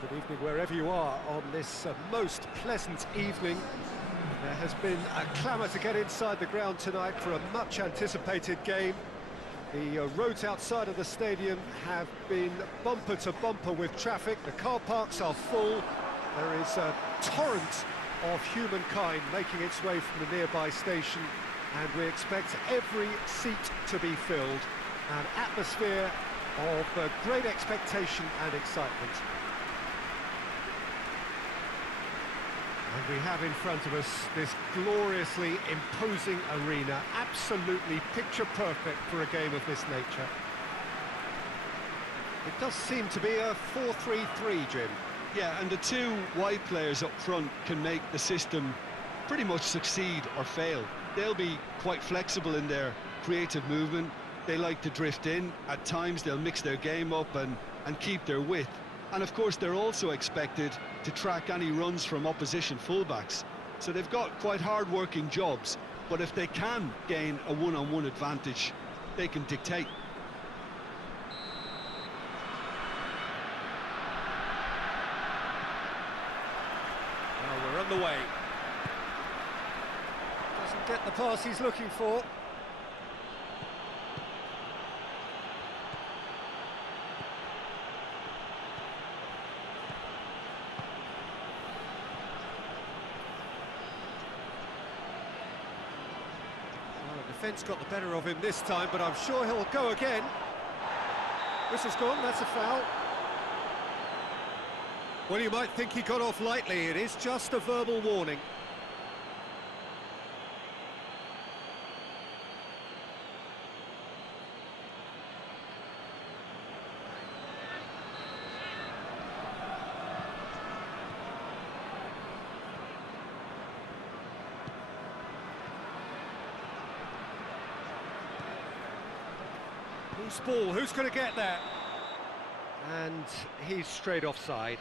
Good evening wherever you are on this most pleasant evening. There has been a clamour to get inside the ground tonight for a much-anticipated game. The roads outside of the stadium have been bumper to bumper with traffic. The car parks are full. There is a torrent of humankind making its way from the nearby station, and we expect every seat to be filled. An atmosphere of great expectation and excitement. And we have in front of us this gloriously imposing arena, absolutely picture perfect for a game of this nature. It does seem to be a 4-3-3, Jim. Yeah, and the two wide players up front can make the system pretty much succeed or fail. They'll be quite flexible in their creative movement. They like to drift in. At times they'll mix their game up and keep their width. And of course they're also expected to track any runs from opposition fullbacks. So they've got quite hard-working jobs, but if they can gain a one-on-one advantage, they can dictate. Well, we're on the way. Doesn't get the pass he's looking for. Defence got the better of him this time, but I'm sure he'll go again. Whistle's gone, that's a foul. Well, you might think he got off lightly. It is just a verbal warning. Loose ball, who's going to get there? And he's straight offside.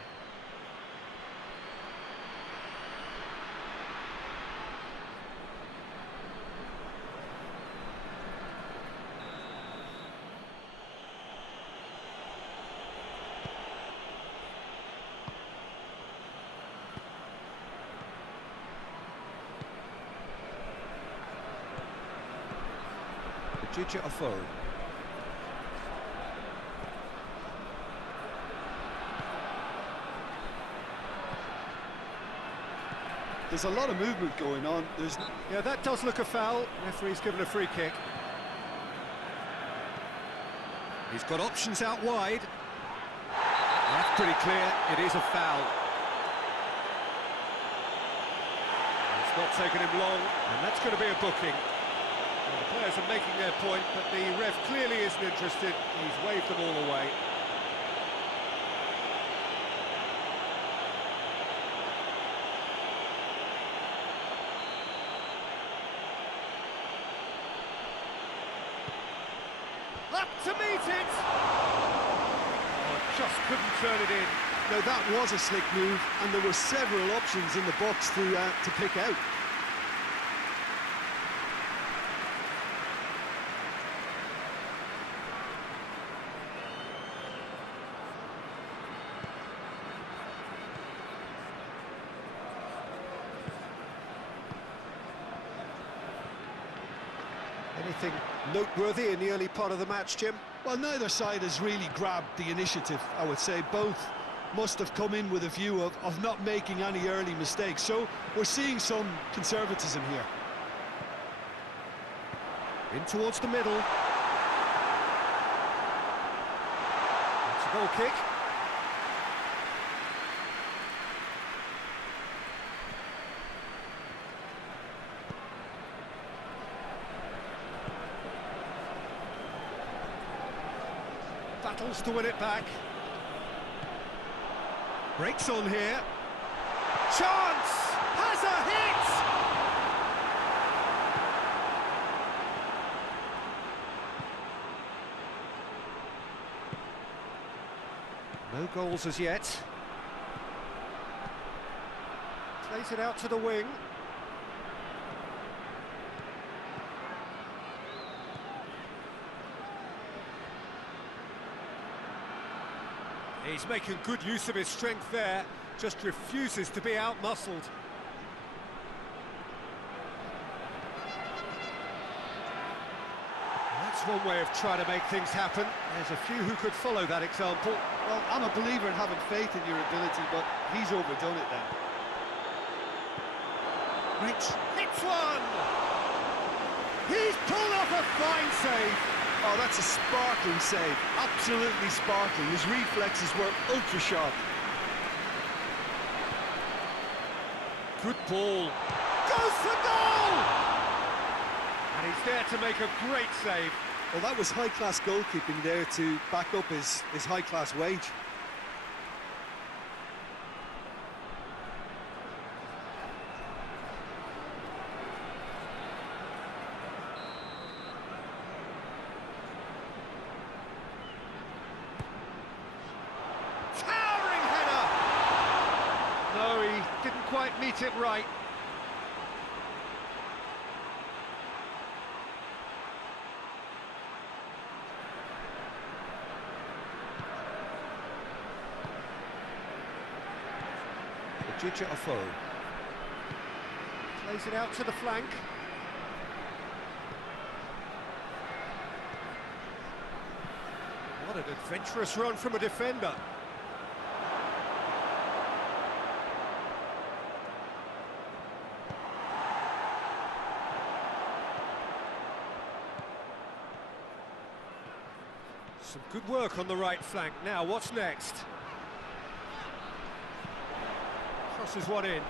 Gigia Afo. There's a lot of movement going on. Yeah, that does look a foul. Referee's given a free kick. He's got options out wide. That's pretty clear. It is a foul. It's not taken him long, and that's going to be a booking. Well, the players are making their point, but the ref clearly isn't interested. He's waved them all away. Up to meet it! Oh, just couldn't turn it in. Now that was a slick move, and there were several options in the box to pick out. Anything noteworthy in the early part of the match, Jim? Well, neither side has really grabbed the initiative, I would say. Both must have come in with a view of not making any early mistakes. So we're seeing some conservatism here. In towards the middle. It's a goal kick. Battles to win it back. Breaks on here. Chance! Has a hit! No goals as yet. Plays it out to the wing. He's making good use of his strength there, just refuses to be out-muscled. That's one way of trying to make things happen. There's a few who could follow that example. Well, I'm a believer in having faith in your ability, but he's overdone it then. Rich hits one! He's pulled off a fine save! Oh, that's a sparkling save. Absolutely sparkling. His reflexes were ultra-sharp. Good ball. Goes for goal! And he's there to make a great save. Well, that was high-class goalkeeping there to back up his high-class wage. Towering header! No, he didn't quite meet it right. Plays it out to the flank. What an adventurous run from a defender. Some good work on the right flank. Now, what's next? Crosses one in.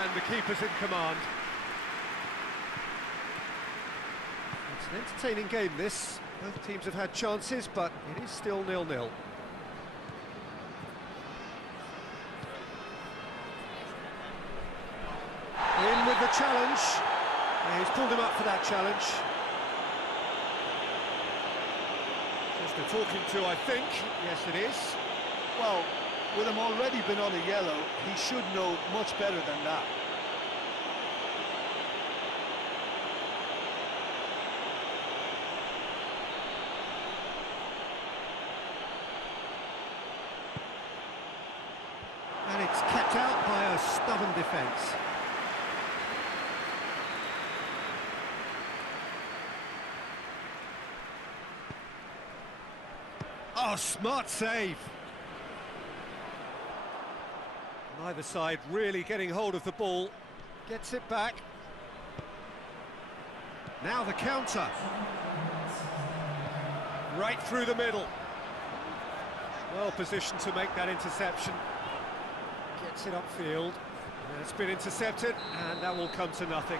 And the keeper's in command. It's an entertaining game, this. Both teams have had chances, but it is still 0-0. In with the challenge. Yeah, he's pulled him up for that challenge. Just a talking to, I think. Yes, it is. Well, with him already been on a yellow, he should know much better than that. And it's kept out by a stubborn defence. Oh, smart save. Neither side really getting hold of the ball. Gets it back. Now the counter. Right through the middle. Well positioned to make that interception. Gets it upfield. It's been intercepted, and that will come to nothing.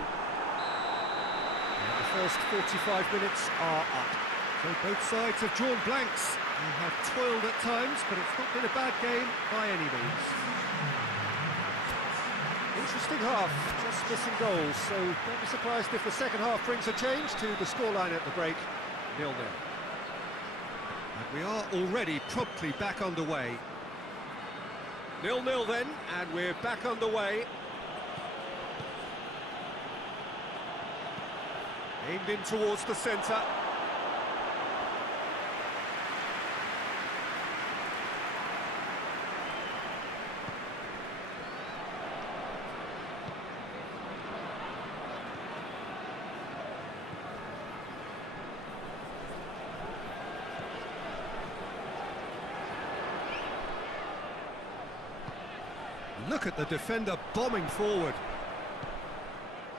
And the first 45 minutes are up. So both sides have drawn blanks. They have toiled at times, but it's not been a bad game by any means. Interesting half, just missing goals, so don't be surprised if the second half brings a change to the scoreline at the break, 0-0. And we are already promptly back underway. 0-0 then, and we're back underway. Aimed in towards the centre. Look at the defender bombing forward.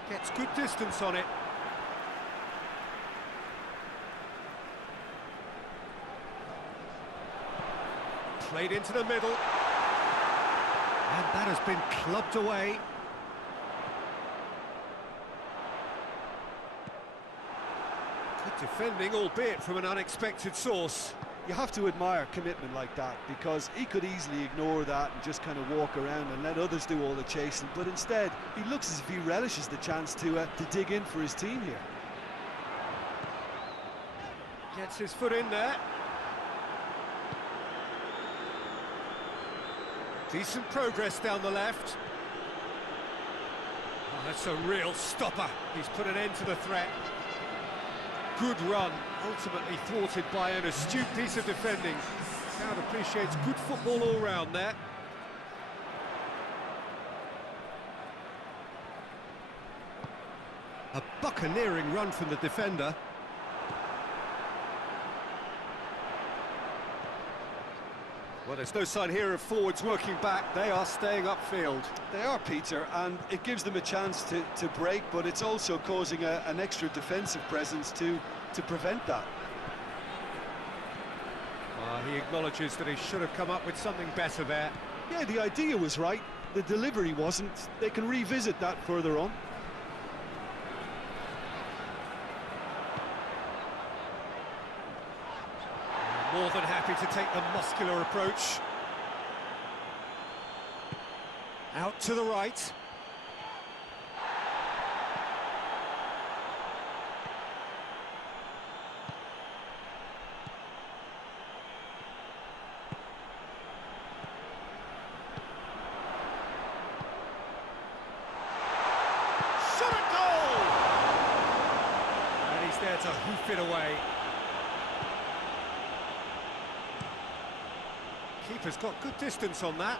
Gets good distance on it. Played into the middle. And that has been clubbed away. Good defending, albeit from an unexpected source. You have to admire commitment like that, because he could easily ignore that and just kind of walk around and let others do all the chasing, but instead he looks as if he relishes the chance to dig in for his team here. Gets his foot in there. Decent progress down the left. Oh, that's a real stopper. He's put an end to the threat. Good run, ultimately thwarted by an astute piece of defending. Crowd appreciates good football all round there. A buccaneering run from the defender. Well, there's no sign here of forwards working back. They are staying upfield. They are, Peter, and it gives them a chance to break, but it's also causing an extra defensive presence to prevent that. He acknowledges that he should have come up with something better there. Yeah, the idea was right, the delivery wasn't. They can revisit that further on. More than happy to take the muscular approach. Out to the right. Shot at goal! And he's there to hoof it away. Keeper's got good distance on that.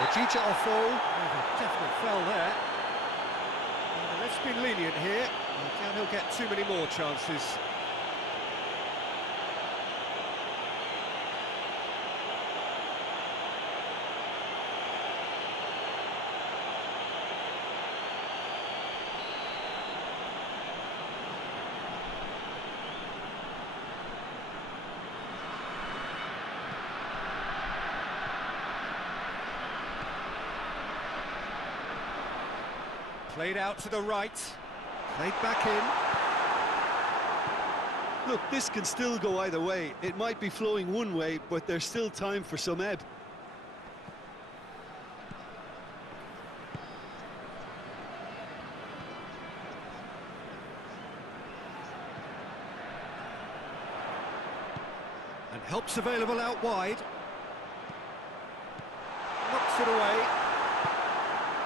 Ojicha Ofo, definite foul there. And the ref's been lenient here. I doubt he'll get too many more chances. Played out to the right, played back in. Look, this can still go either way. It might be flowing one way, but there's still time for some ebb. And help's available out wide. Knocks it away.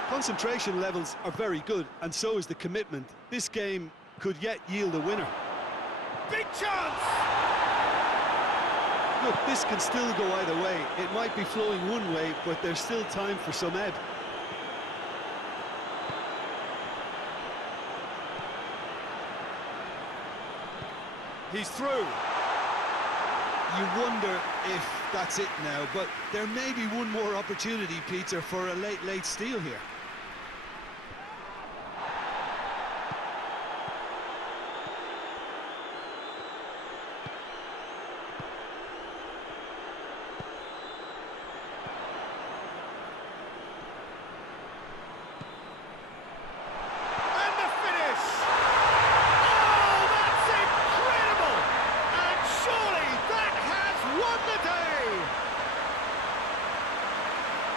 Concentration levels are very good, and so is the commitment. This game could yet yield a winner. Big chance! Look, this can still go either way. It might be flowing one way, but there's still time for some ebb. He's through. You wonder if that's it now, but there may be one more opportunity, Peter, for a late steal here.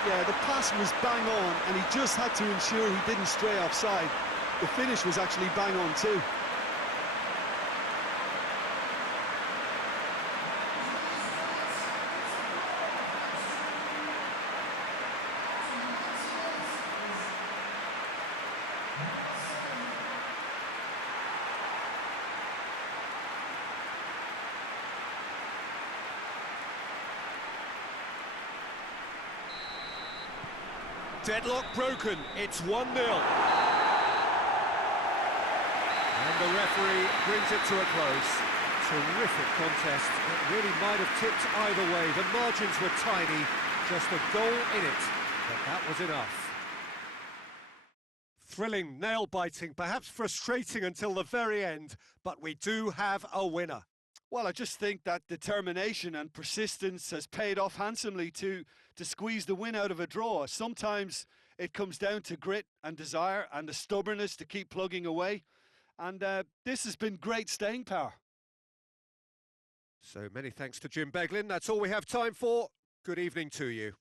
Yeah, the pass was bang on, and he just had to ensure he didn't stray offside. The finish was actually bang on too. Deadlock broken, it's 1-0. And the referee brings it to a close. Terrific contest. It really might have tipped either way. The margins were tiny, just a goal in it, but that was enough. Thrilling, nail-biting, perhaps frustrating until the very end, but we do have a winner. Well, I just think that determination and persistence has paid off handsomely to squeeze the win out of a draw. Sometimes it comes down to grit and desire and the stubbornness to keep plugging away. And this has been great staying power. So many thanks to Jim Beglin. That's all we have time for. Good evening to you.